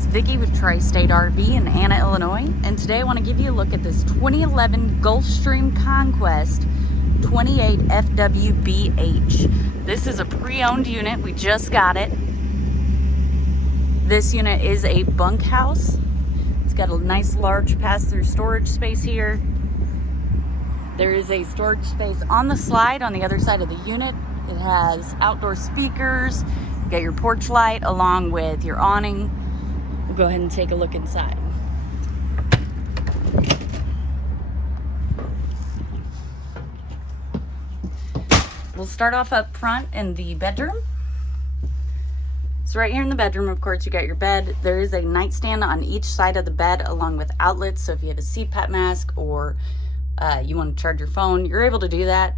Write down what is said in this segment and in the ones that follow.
it's Vicki with Tri-State RV in Anna, Illinois, and today I want to give you a look at this 2011 Gulfstream Conquest 28 FWBH. This is a pre-owned unit. We just got it. This unit is a bunkhouse. It's got a nice large pass-through storage space here. There is a storage space on the slide on the other side of the unit. It has outdoor speakers. You got your porch light along with your awning. We'll go ahead and take a look inside. We'll start off up front in the bedroom. So right here in the bedroom, of course, you got your bed. There is a nightstand on each side of the bed along with outlets. So if you have a CPAP mask or you want to charge your phone, you're able to do that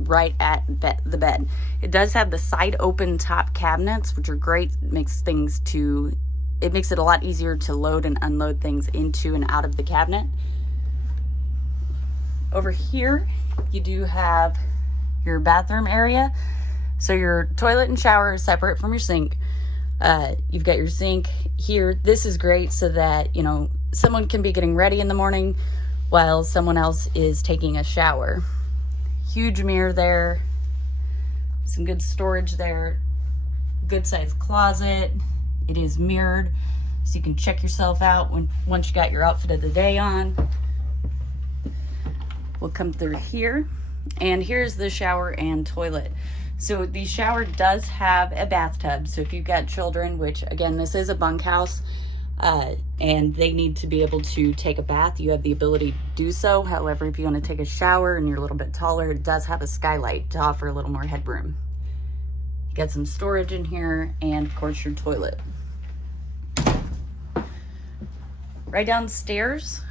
right at the bed. It does have the side open top cabinets, which are great. It makes it a lot easier to load and unload things into and out of the cabinet. Over here, you do have your bathroom area. So your toilet and shower is separate from your sink. You've got your sink here. This is great so that, you know, someone can be getting ready in the morning while someone else is taking a shower. Huge mirror there. Some good storage there. Good sized closet. It is mirrored, so you can check yourself out once you got your outfit of the day on. We'll come through here, and here's the shower and toilet. So the shower does have a bathtub, so if you've got children, which again, this is a bunkhouse, and they need to be able to take a bath, you have the ability to do so. However, if you want to take a shower and you're a little bit taller, it does have a skylight to offer a little more headroom. You got some storage in here, and of course your toilet. Right downstairs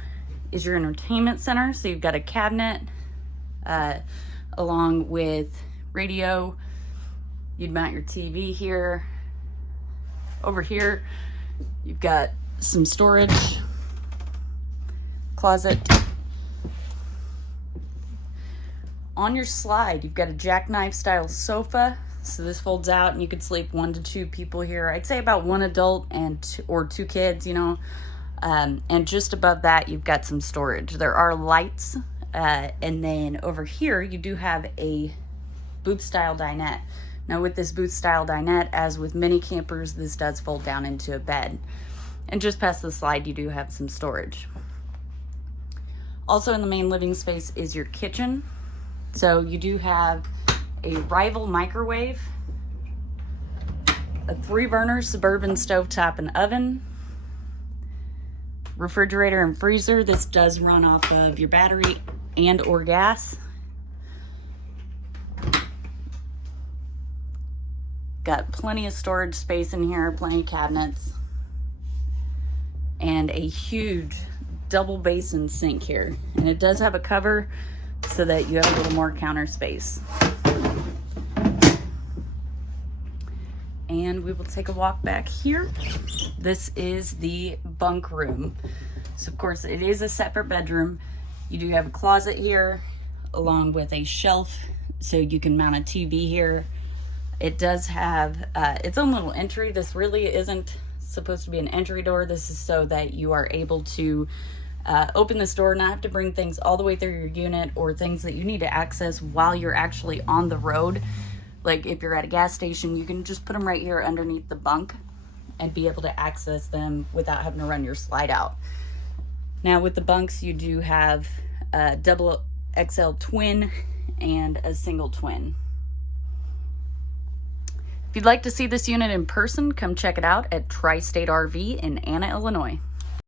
is your entertainment center. So you've got a cabinet along with radio. You'd mount your TV here. Over here, you've got some storage, closet. On your slide, you've got a jackknife style sofa. So this folds out and you could sleep 1 to 2 people here. I'd say about 1 adult or 2 kids, you know. And just above that, you've got some storage. There are lights. And then over here, you do have a booth style dinette. Now with this booth style dinette, as with many campers, this does fold down into a bed. And just past the slide, you do have some storage. Also in the main living space is your kitchen. So you do have a rival microwave, a 3-burner Suburban stovetop and oven, refrigerator and freezer. This does run off of your battery and or gas. Got plenty of storage space in here, plenty of cabinets, and a huge double basin sink here. And it does have a cover so that you have a little more counter space. And we will take a walk back here. This is the bunk room. So of course it is a separate bedroom. You do have a closet here along with a shelf so you can mount a TV here. It does have its own little entry. This really isn't supposed to be an entry door. This is so that you are able to open this door, not have to bring things all the way through your unit or things that you need to access while you're actually on the road. Like if you're at a gas station, you can just put them right here underneath the bunk and be able to access them without having to run your slide out. Now with the bunks, you do have a double XL twin and a single twin. If you'd like to see this unit in person, come check it out at Tri-State RV in Anna, Illinois.